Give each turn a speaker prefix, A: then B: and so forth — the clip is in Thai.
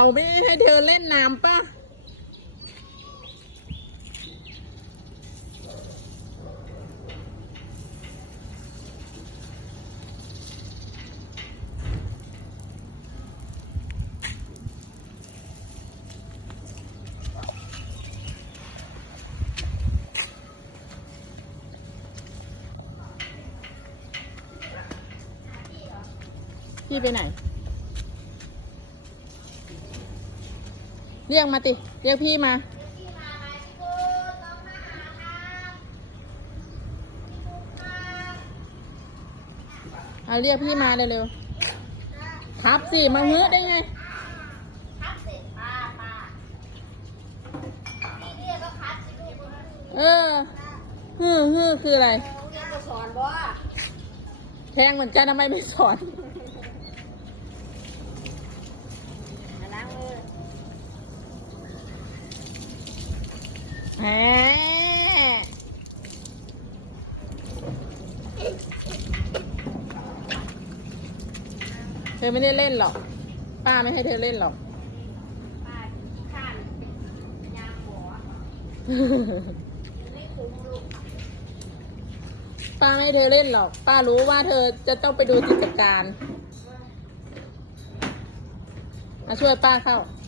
A: เขาไม่ให้เธอเล่นน้ำป่ะพี่ไปไหน เรียกมาติ เรียกพี่มาเอาเรียกพี่มาเร็วๆครับสิมาเฮือได้ไง
B: ครับเสร็จป้าป้าพี่เรียกก็ครับสิลูก
A: เออฮือฮือคืออะไร
B: เรียกก็สอนบ่
A: แทงเหมือนกันทำไมไม่สอน
B: มาล้างมือ
A: แหม เธอไม่ได้เล่นหรอก ป้าไม่ให้เธอเล่นหรอก
B: ป้าขี้ข้านยางหัวไม่คุ้มลูก
A: ป้าไม่ให้เธอเล่นหรอก ป้ารู้ว่าเธอจะต้องไปดูกิจการมาช่วยป้าเข้า
B: เ